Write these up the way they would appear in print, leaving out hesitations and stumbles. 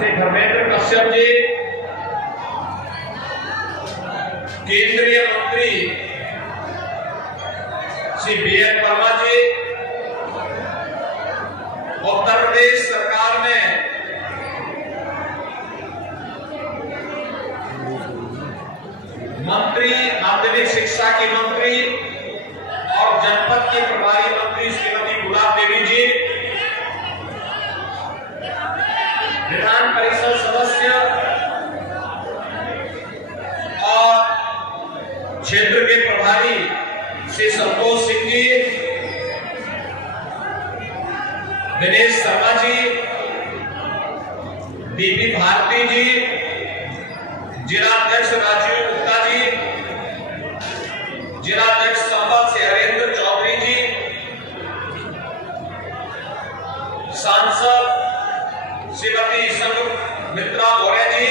श्री धर्मेंद्र कश्यप जी, केंद्रीय मंत्री श्री बी.एन. वर्मा जी, उत्तर प्रदेश सरकार में मंत्री, माध्यमिक शिक्षा की मंत्री और जनपद की प्रभारी मंत्री श्रीमती गुलाब देवी जी, विधान परिषद सदस्य और क्षेत्र के प्रभारी श्री संतोष सिंह जी, दिनेश शर्मा जी, डीपी भारती जी, जिला अध्यक्ष राजीव गुप्ता जी, जिला अध्यक्ष संपत से हरेंद्र चौधरी जी, सांसद श्रीमती संघमित्रा मौर्य जी,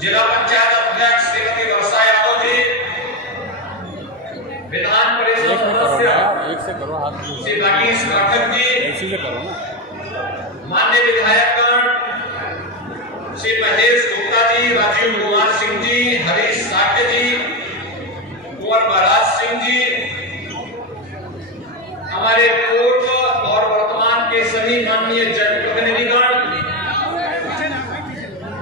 जिला पंचायत अध्यक्ष श्रीमती वर्षा यादव जी, विधान परिषद सदस्य श्री राकेश राठक जी, माननीय विधायकगण श्री महेश गुप्ता जी, राजीव कुमार सिंह जी, हरीश साक्य जी, कुंवर महाराज सिंह जी, हमारे पूर्व और वर्तमान के सभी माननीय जनप्रतिनिधिगण,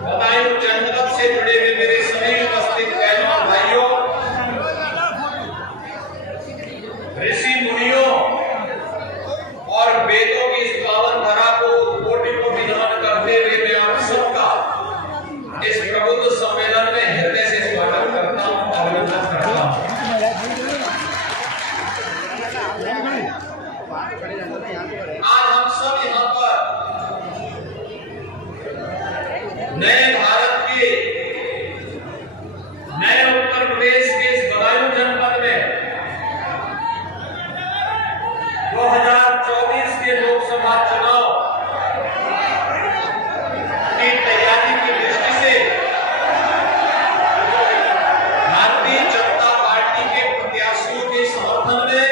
बदायूं जनपद से जुड़े हुए मेरे सभी उपस्थित बहनों और भाइयों, ऋषि मुनियों और वेदों की इस पावन धरा को कोटि कोटि नमन करते हुए मैं आप सबका इस प्रबुद्ध सम्मेलन में हृदय से स्वागत करता हूं, अभिनंदन करता हूं। आज हम सब यहाँ पर नए भारत के, नए उत्तर प्रदेश के इस बदायूं जनपद में 2024 के लोकसभा चुनाव की तैयारी की दृष्टि से भारतीय जनता पार्टी के प्रत्याशियों के समर्थन में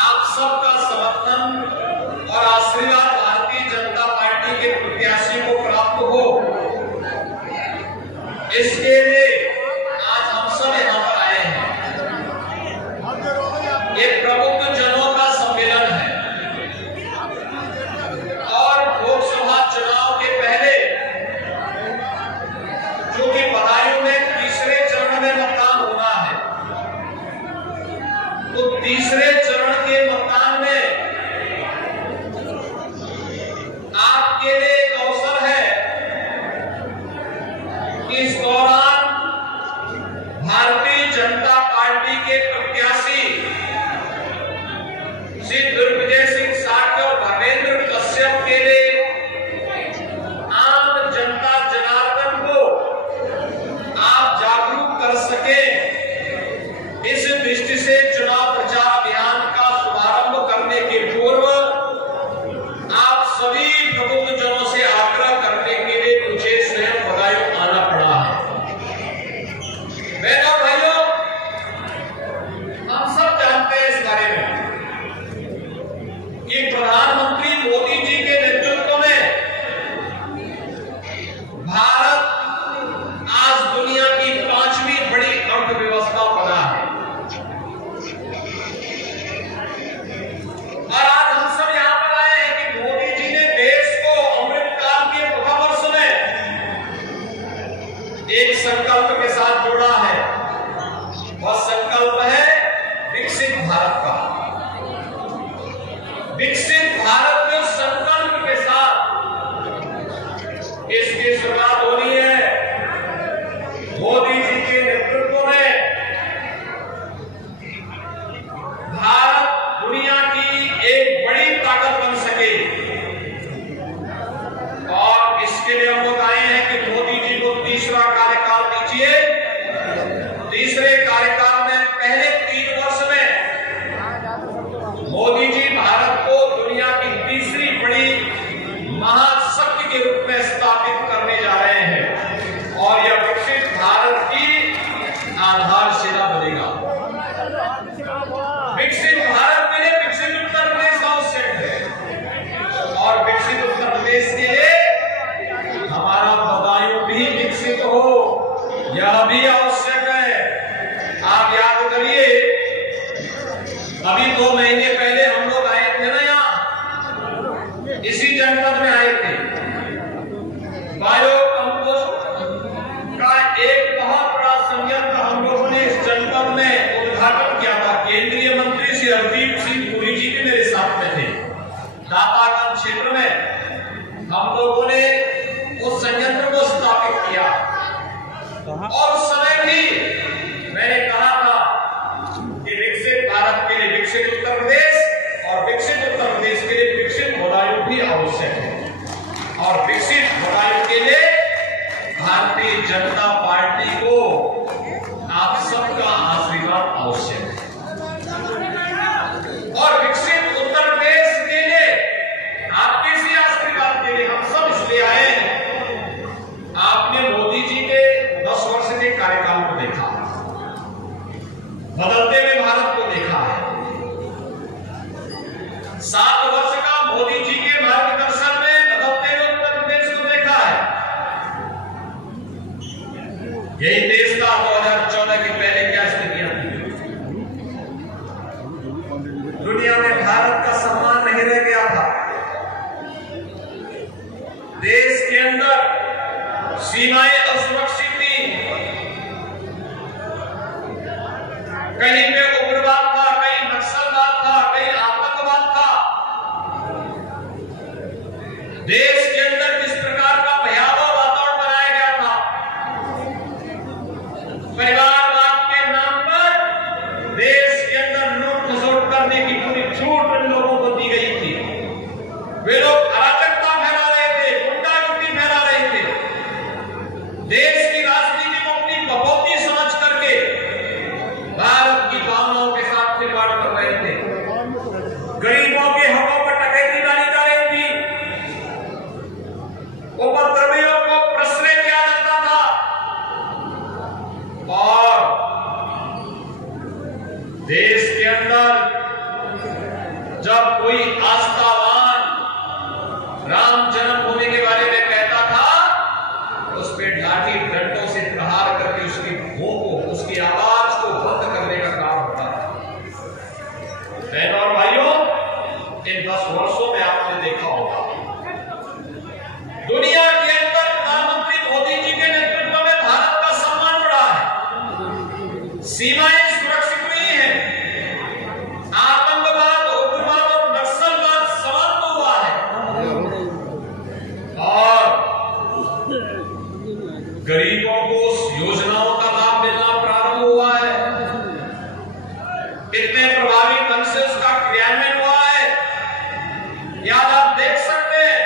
आप सबका समर्थन और आशीर्वाद भारतीय जनता पार्टी के प्रत्याशी को प्राप्त हो, इसके लिए आज हम सब यहाँ पर आए हैं। ये प्रबुद्ध जनों का सम्मेलन है और लोकसभा चुनाव के पहले जो कि बदायूं में तीसरे चरण में मतदान होना है, तो तीसरे चरण के मतदान में आपके लिए एक अवसर है कि इस दौरान भारतीय जनता पार्टी के प्रत्याशी श्री दिग्विजय सिंह साक्य और धर्मेंद्र कश्यप के लिए आम जनता जनार्दन को आप जागरूक कर सके, इस दृष्टि से चुनाव प्रचार अभियान का शुभारंभ करने के पूर्व आप सभी प्रबुद्ध जनों से क्षेत्र में हम लोगों ने उस संयंत्र को स्थापित किया और उस समय भी मैंने कहा था कि विकसित भारत के लिए विकसित उत्तर प्रदेश और विकसित उत्तर प्रदेश के लिए विकसित बदायूं भी आवश्यक है और विकसित बदायूं के लिए भारतीय जनता पार्टी को आप सबका आशीर्वाद आवश्यक है और विकसित उत्तर प्रदेश के लिए आपके इसी आशीर्वाद के लिए हम सब इसलिए आए हैं। आपने मोदी जी के 10 वर्ष के कार्यकाल को देखा है, बदलते हुए भारत को देखा है। 7 वर्ष का मोदी जी के मार्गदर्शन में बदलते हुए उत्तर प्रदेश को देखा है। यही देश का 2014 के पहले क्या स्थितियां थी? दुनिया में भारत का सम्मान नहीं रह गया था। देश के अंदर सीमाएं असुरक्षित थी, कहीं पे उग्रवाद था, कहीं नक्सलवाद था, कहीं आतंकवाद था। देश के अंदर किस प्रकार का भयावह वातावरण बनाया गया था। परिवारवाद के नाम पर देश के अंदर लूट खसोट करने की पूरी छूट उन लोगों को दी गई थी। वे लोग अराजकता फैला रहे थे, गुंडागर्दी फैला रहे थे। देश की राजनीति को अपनी कपौती समझ करके भारत की भावनाओं के साथ खिलवाड़ कर रहे थे। गरीबों के हकों पर डकैती डाली जा रही थी, उपद्रवियों को प्रश्रय किया जाता था और देश के अंदर जब कोई आस्थावान राम जन्मभूमि के बारे में कहता था, उस पे लाठी डंडों से प्रहार करके उसकी भूख को, उसकी आवाज को बंद करने का काम होता था। बहनों और भाइयों, इन 10 वर्षों में आपने देखा होगा दुनिया के अंदर प्रधानमंत्री मोदी जी के नेतृत्व में भारत का सम्मान बढ़ा है, सीमाएं सुरक्षित हुई हैं, आतंकवाद, उग्रवाद और नक्सलवाद समाप्त हुआ है और गरीबों को योजनाओं का लाभ मिलना प्रारंभ हुआ है। कितने प्रभावी ढंग से उसका क्रियान्वयन हुआ है, याद आप देख सकते हैं।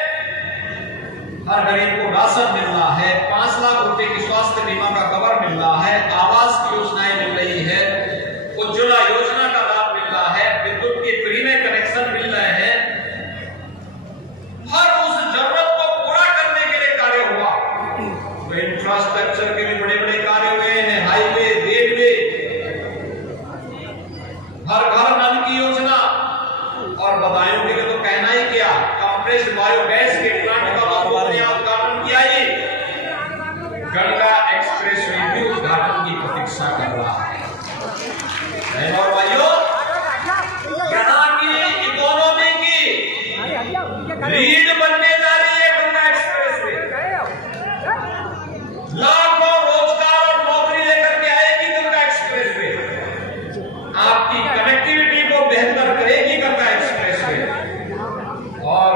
हर गरीब को राशन मिल रहा है, 5 लाख रुपए की स्वास्थ्य बीमा का कवर मिल रहा है, आवास की योजनाएं मिल रही है, उज्ज्वला योजना का लाभ मिल रहा है, विद्युत के फ्री में कनेक्शन मिल रहे हैं। हर उस जरूरत को पूरा करने के लिए कार्य हुआ। तो इंफ्रास्ट्रक्चर के भी बड़े बड़े कार्य हुए हैं, हाईवे, रेलवे, हर घर नल की योजना और बदायूं के लिए तो कहना ही क्या, कंप्रेस्ड बायोगैस के प्लांट का उद्घाटन किया ही। गंगा एक्सप्रेस वे भी उद्घाटन की प्रतीक्षा कर रहा है। और भाइयों, यहाँ की इकोनॉमी की रीढ़ बनने जा रही है गंगा एक्सप्रेस वे। लाखों रोजगार और नौकरी लेकर के आएगी गंगा एक्सप्रेस वे। आपकी कनेक्टिविटी को बेहतर करेगी गंगा एक्सप्रेस वे। और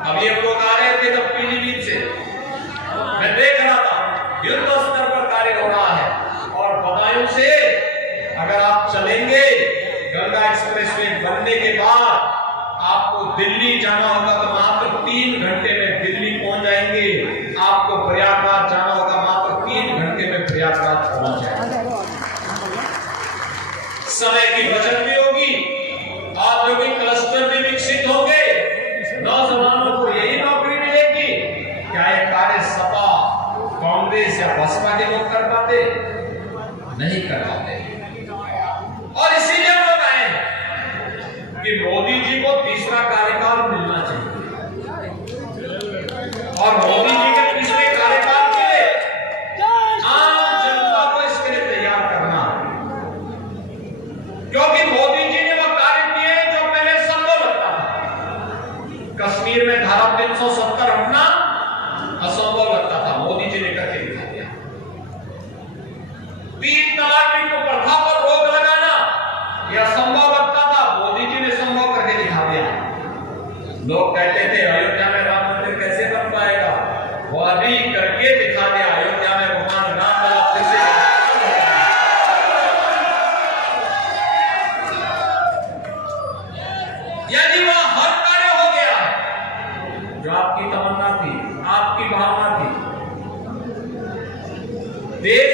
अभी हम लोग आ रहे थे जब पीलीभीत से, मैं देख रहा था युद्ध स्तर पर कार्य हो रहा है और बदायूं से अगर आप चलेंगे गंगा एक्सप्रेस वे बनने के बाद आपको दिल्ली जाना होगा तो मात्र 3 घंटे में दिल्ली पहुंच जाएंगे। आपको प्रयागराज जाना होगा, मात्र 3 घंटे में प्रयागराज पहुंच जाएंगे। समय की बचत भी होगी, औद्योगिक क्लस्टर भी विकसित होंगे, नौजवानों को यही नौकरी मिलेगी। क्या ये कार्य सपा, कांग्रेस या बसपा के लोग कर पाते? नहीं कर पाते। और इसीलिए लोग आए कि मोदी जी को तीसरा कार्यकाल मिलना चाहिए और मोदी जी के तीसरे कार्यकाल के लिए आम जनता को इसके लिए तैयार करना, क्योंकि मोदी जी ने वो कार्य किए जो पहले संभव लगता था। कश्मीर में धारा 370 हटना असंभव लगता था, मोदी जी ने करके दिखा दिया। 3 तलाक की प्रथा पर रोक लगाना यह संभव लगता था, मोदी जी ने संभव करके दिखा दिया। लोग कहते थे अयोध्या में राम मंदिर कैसे बन पाएगा, वो अभी करके दिखा दे। अयोध्या में भगवान राम लला फिर से यानी वह हर कार्य हो गया है जो आपकी तमन्ना थी, आपकी भावना थी। देश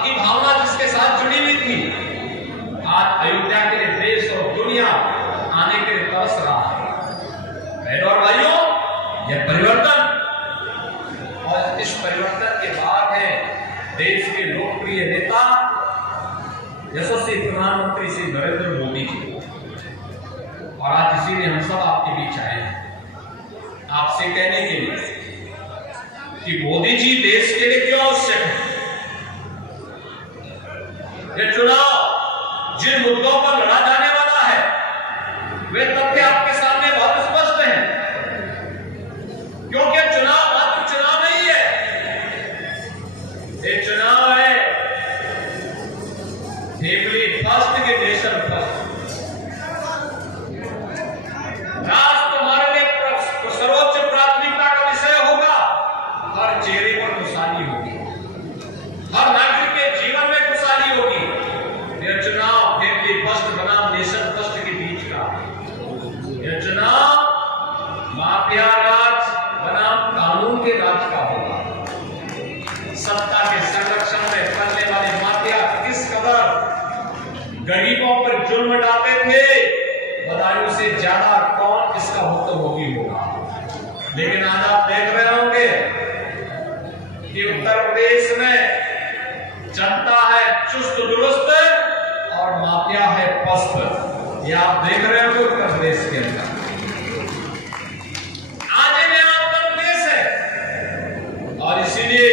की भावना जिसके साथ जुड़ी हुई थी, आज अयोध्या के लिए देश और दुनिया आने के लिए तरस रहा है। बहनों और भाइयों, यह परिवर्तन, और इस परिवर्तन के बाद है देश के लोकप्रिय नेता यशस्वी प्रधानमंत्री श्री नरेंद्र मोदी जी। और आज इसीलिए हम सब आपके बीच आए हैं आपसे कहने के लिए कि मोदी जी देश के लिए क्यों आवश्यक है। ये चुनाव जिन मुद्दों पर लड़ा जाने वाला है, वे तथ्य आपके सामने बहुत स्पष्ट हैं। क्योंकि चुनाव मात्र चुनाव नहीं है, ये चुनाव है फैमिली फर्स्ट के नेशन फर्स्ट। राष्ट्र हमारे लिए सर्वोच्च प्राथमिकता का विषय होगा। हर चेहरे पर खुशहाली होगी, हर नागरिक के जीवन में खुशहाली होगी। यह चुनाव फैमिली फर्स्ट बनाम नेशन फर्स्ट के बीच का, यह चुनाव माफिया राज बनाम कानून के राज का होगा। सत्ता के संरक्षण में पलने वाले माफिया किस कदर गरीबों पर जुल्म डालते थे, बदायूं से ज्यादा कौन इसका भुक्तभोगी होगा। लेकिन आज आप देख रहे होंगे कि उत्तर प्रदेश में जनता है चुस्त दुरुस्त और माफिया है पस्त। ये आप देख रहे होंगे उत्तर प्रदेश के अंदर। आज ये नया उत्तर प्रदेश है और इसीलिए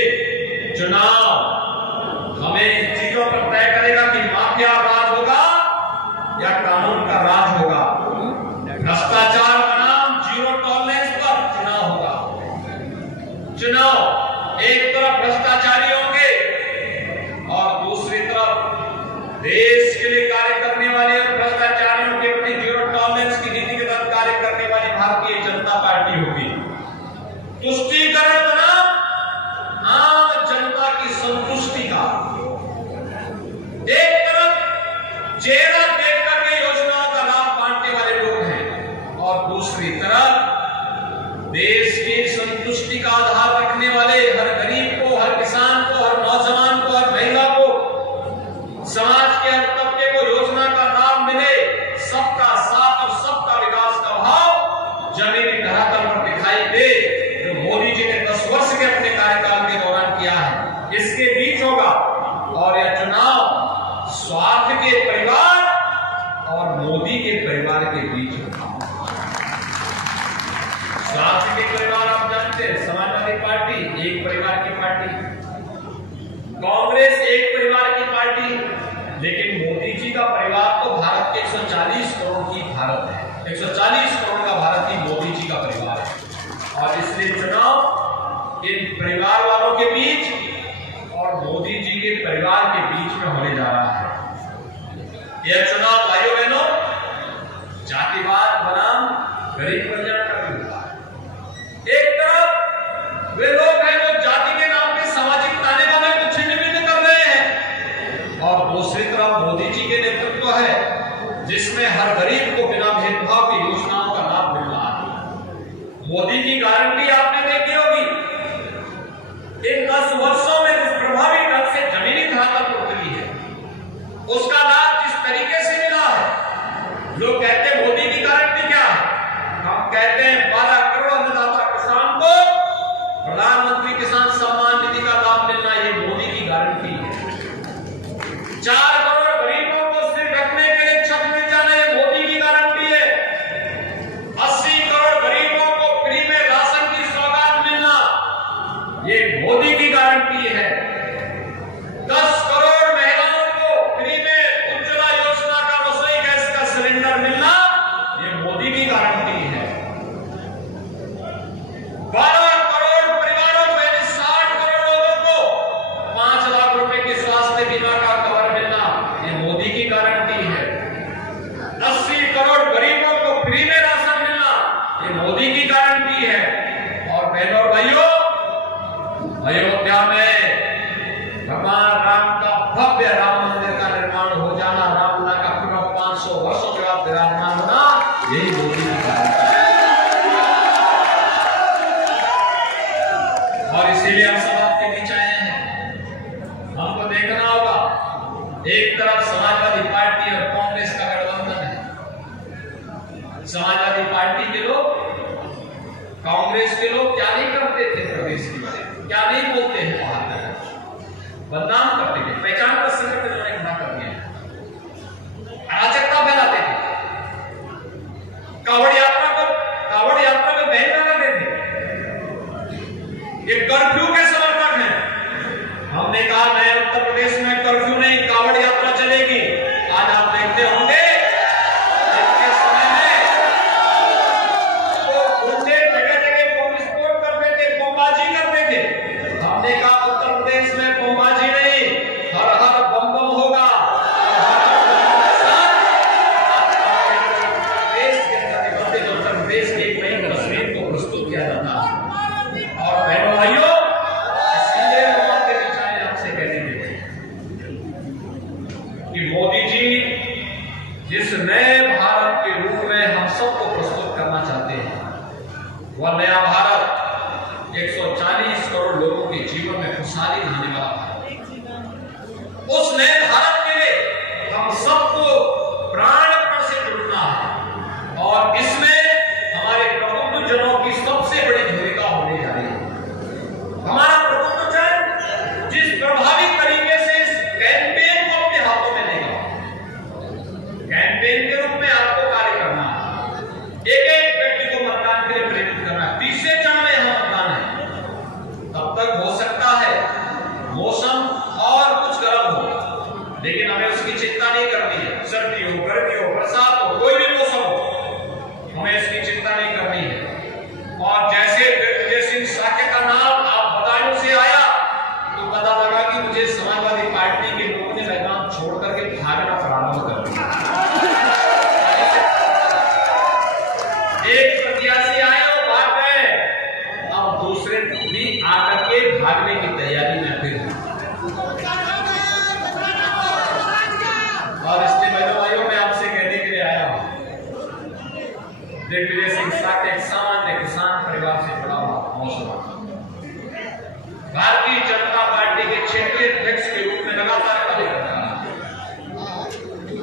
चुनाव हमें इन चीजों पर तय करेगा कि माफिया राज होगा या कानून का राज होगा। भ्रष्टाचार बनाम जीरो टॉलरेंस पर चुनाव होगा। चुनाव एक तरफ भ्रष्टाचारी होंगे और दूसरी तरफ देश के लिए कार्य करने वाले और भ्रष्टाचारियों के प्रति जीरो टॉलरेंस की नीति के तहत कार्य करने वाली भारतीय जनता पार्टी होगी। तुष्टीकरण बनाम आम जनता की संतुष्टि का। एक तरफ चेहरा देख करके योजनाओं का लाभ बांटने वाले लोग हैं और दूसरी तरफ देश की संतुष्टि का आधार रखने वाले हर गरीब को, हर किसान को, हर नौजवान को, हर महिला को, समाज के हर तबके को योजना का लाभ मिले। सबका साथ और सबका विकास का भाव जमीनी धरातल पर दिखाई दे, जो मोदी जी ने 10 वर्ष के अपने कार्यकाल के दौरान किया है, इसके बीच होगा। और यह चुनाव स्वार्थ के परिवार और मोदी के परिवार के बीच होगा। स्वार्थ के परिवार आप जानते हैं, समाजवादी पार्टी एक परिवार की पार्टी, कांग्रेस एक परिवार की पार्टी, लेकिन मोदी जी का परिवार तो भारत के 140 करोड़ की भारत है। 140 करोड़ का भारत ही मोदी जी का परिवार है। और इसलिए चुनाव इन परिवार वालों के बीच और मोदी जी के परिवार के बीच में होने जा रहा है। यह चुनाव भाइयों बहनों जातिवाद बनाम गरीब कल्याण का भी होगा। एक तरफ वे लोग हैं जो जाति के नाम पे सामाजिक ताने बाने को छिन्न भिन्न कर रहे हैं और दूसरी तरफ मोदी जी के नेतृत्व है जिसमें हर गरीब को बिना भेदभाव की योजनाओं का लाभ मिल रहा है। मोदी की गारंटी आपने देखी होगी। इन 10 वर्षों में जिस प्रभावी ढंग से जमीनी धरातल पर उतरी है, उसका लाभ जिस तरीके से मिला है। लोग कहते हैं मोदी की गारंटी क्या है? हम कहते हैं 12 करोड़ अन्नदाता किसान को प्रधानमंत्री किसान सम्मान निधि का लाभ मिलना, ये मोदी की गारंटी है। 4 करोड़ गरीबों को सिर ढकने के लिए छत मिल जाना, ये मोदी की गारंटी है। 80 करोड़ गरीबों को फ्री में राशन की सौगात मिलना, ये मोदी की गारंटी है। 10 करोड़ महिलाओं को फ्री में उज्ज्वला योजना का रसोई गैस का सिलेंडर मिलना, ये मोदी की गारंटी है। 12 करोड़ परिवारों को यानी 60 करोड़ लोगों को 5 लाख रुपए की स्वास्थ्य बीमा का कवर मिलना, अयोध्या में भगवान राम का भव्य राम मंदिर का निर्माण हो जाना, रामलला का पूरा 500 वर्षों के बाद विराजमान होना, यही मोदी जी का और इसीलिए हम सब आपके बीच आए हैं। हमको देखना होगा, एक तरफ समाजवादी पार्टी और कांग्रेस का गठबंधन है। समाजवादी पार्टी के लोग, कांग्रेस के लोग क्या नहीं करते थे प्रदेश के बारे में, क्या नहीं बोलते हैं, बाहर बदनाम करते थे, पहचान का संकट उन्होंने खड़ा कर दिया, अराजकता फैलाते थे, कावड़ यात्रा में बैन लगाते थे, ये कर्फ्यू के समर्थक हैं। हमने कहा नए उत्तर प्रदेश में कर्फ्यू नहीं, कावड़ यात्रा चलेगी। आज आप देखते होंगे के समय में तो गुंडे जगह जगह बम विस्फोट करते थे, बमबाजी करते थे। हमने कहा उत्तर प्रदेश में बमबाजी नहीं, हर हर बम बम होगा। देश के प्रतिबद्ध उत्तर प्रदेश की एक नई तस्वीर को प्रस्तुत किया जाता है। और बहनों भाइयों, इसलिए हम आपके बीच आए आपसे कहने के लिए कि मोदी जी जिस नए भारत के रूप में हम सबको प्रस्तुत करना चाहते हैं, वह नया भारत 140 करोड़ लोगों के जीवन में खुशहाली लाने वाला भारत। उस नए भारत के लिए हम सबको प्राणपण से जुड़ना है और इसमें हमारे प्रबुद्ध जनों की सबसे बड़ी भूमिका होने जा रही है। हमारा प्रबुद्ध जन जिस प्रभावी तरीके से इस कैंपेन को अपने हाथों में लेगा, कैंपेन के रूप में आपको कार्य करना है, एक एक व्यक्ति को मतदान के लिए प्रेरित करना है। तीसरे चरण में यहाँ मतदान है, तब तक हो सकता है मौसम और कुछ गर्म हो, लेकिन हमें उसकी चिंता नहीं करनी है। सर्दी हो, गर्मी हो, बरसात हो, कोई भी मौसम हो, हमें इसकी चिंता नहीं करनी है। और जैसे दिग्विजय सिंह साक्य का नाम आप बदायूं से आया तो पता लगा कि मुझे समाजवादी पार्टी के लोगों ने मैदान छोड़ करके भागना प्रारंभ कर दिया। एक प्रत्याशी आया वो भाग गए, अब दूसरे भी आकर के भागने की तैयारी में फिर। और इसके भाइयों मैं आपसे कहने के लिए आया हूं, दिग्विजय सिंह साक्य एक सामान्य किसान परिवार से जुड़ा हुआ नौजवान, भारतीय जनता पार्टी के क्षेत्रीय अध्यक्ष के रूप में लगातार कार्य कर रहा है।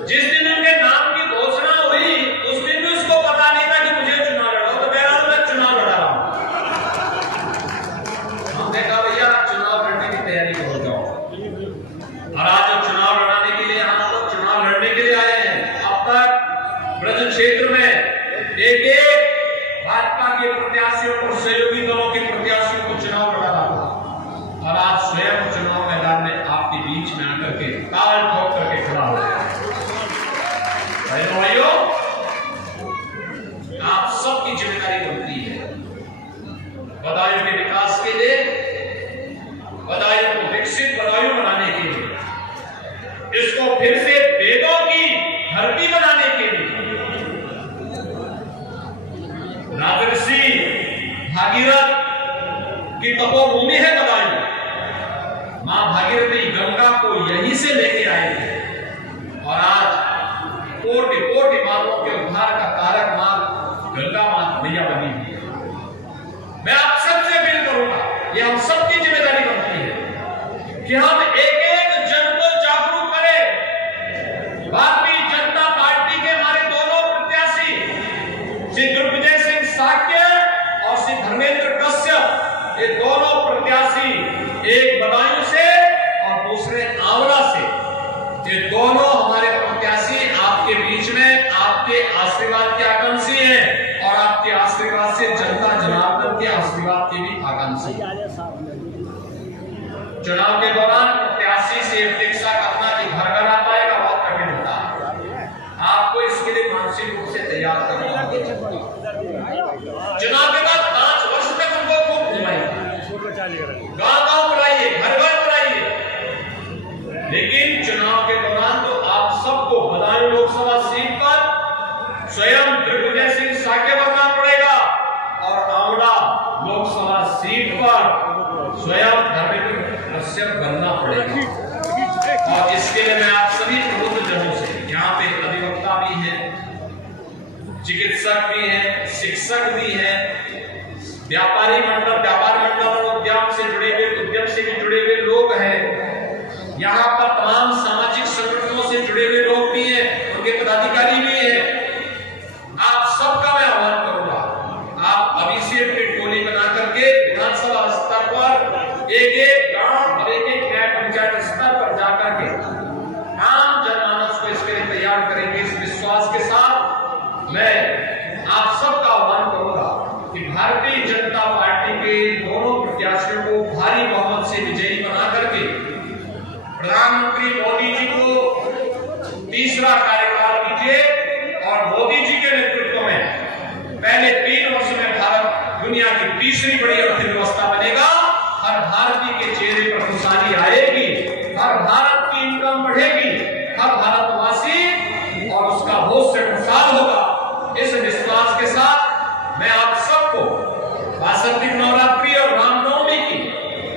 जिस दिन उनके नाम की घोषणा हुई उस दिन भी उसको पता नहीं था कि मुझे चुनाव लड़ा, तो बहरहाल मैं चुनाव लड़ा रहा हूं। हमने कहा भैया चुनाव लड़ने की तैयारी हो जाओ, और आज चुनाव लड़ाने के लिए हम लोग चुनाव लड़ने के लिए आए हैं। अब तक ब्रज क्षेत्र में एक एक भाजपा के प्रत्याशियों और सहयोगी दलों के प्रत्याशियों को चुनाव लड़ा रहा था, और आज स्वयं चुनाव मैदान में आपके बीच में आकर के ताल ठोक करके खड़ा हो गया। भाइयों आप सबकी जिम्मेदारी बनती है बदायूं के विकास के लिए, बदायूं को विकसित बदायूं बनाने के लिए, इसको फिर से वेदों की धरती बनाने के लिए। राजर्षि भागीरथ की तपोभूमि है बदायूं। मां भागीरथी गंगा को यहीं से लेके आए थे, और आज कोटि कोटि मानवों के उद्धार का कारक मां गंगा मां मैया बनी हुई है। मैं आप सबसे अपील करूंगा, ये हम सबकी जिम्मेदारी बनती है कि हम एक एक जन को जागरूक करें। भारतीय जनता पार्टी के हमारे दोनों प्रत्याशी श्री दिग्विजय सिंह साक्य और श्री धर्मेंद्र कश्यप, ये दोनों प्रत्याशी, एक बदायूं से और दूसरे आंवला से, ये दोनों हमारे प्रत्याशी आपके बीच में आपके आशीर्वाद के आकांक्षी हैं, और आपके आशीर्वाद से जनता जनार्दन के आशीर्वाद के भी आकांक्षी। चुनाव के दौरान प्रत्याशी से अपेक्षा करना कि घर घर आ पाएगा बहुत कठिन होता है। आपको इसके लिए मानसिक रूप से तैयार करना होगा। चुनाव के बाद 5 वर्ष तक हमको खूब घुमाइए, गांव-गांव बुलाइए, घर-घर बुलाइए, लेकिन चुनाव के दौरान तो आप सबको बदायूं लोकसभा सीट पर स्वयं दिग्विजय सिंह साक्य बनना पड़ेगा, और आंवला लोकसभा सीट पर स्वयं सदस्य बनना पड़ेगा। और इसके लिए मैं आप सभी प्रबुद्ध जनों से, यहाँ पे अधिवक्ता भी हैं, चिकित्सक भी हैं, शिक्षक भी हैं, व्यापार मंडल और उद्यम से जुड़े हुए लोग हैं, यहाँ पर तमाम सामाजिक संगठनों से जुड़े हुए लोग भी हैं, उनके पदाधिकारी भी हैं। आप सबका मैं आह्वान करूंगा, आप अभी से अपनी टोली बना करके विधानसभा स्तर पर एक गांव और एक पंचायत स्तर पर जाकर के आम जनमानस को इसके लिए तैयार करेंगे। इस विश्वास के साथ मैं आप सबका आह्वान करूंगा कि भारतीय जनता पार्टी के दोनों प्रत्याशियों को भारी बहुमत से विजयी बना करके प्रधानमंत्री मोदी जी को तीसरा कार्यकाल दीजिए और मोदी जी के नेतृत्व में पहले 3 वर्ष में भारत दुनिया की तीसरी बड़ी अर्थव्यवस्था बनेगा। हर भारतीय के चेहरे पर खुशहाली आएगी, हर भारत की इनकम बढ़ेगी, हर भारतवासी और उसका भविष्य खुशहाल होगा। इस विश्वास के साथ मैं आप सबको वासंतिक नवरात्रि और रामनवमी की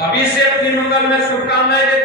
अभी से अपनी मंगल में शुभकामनाएं देता हूं।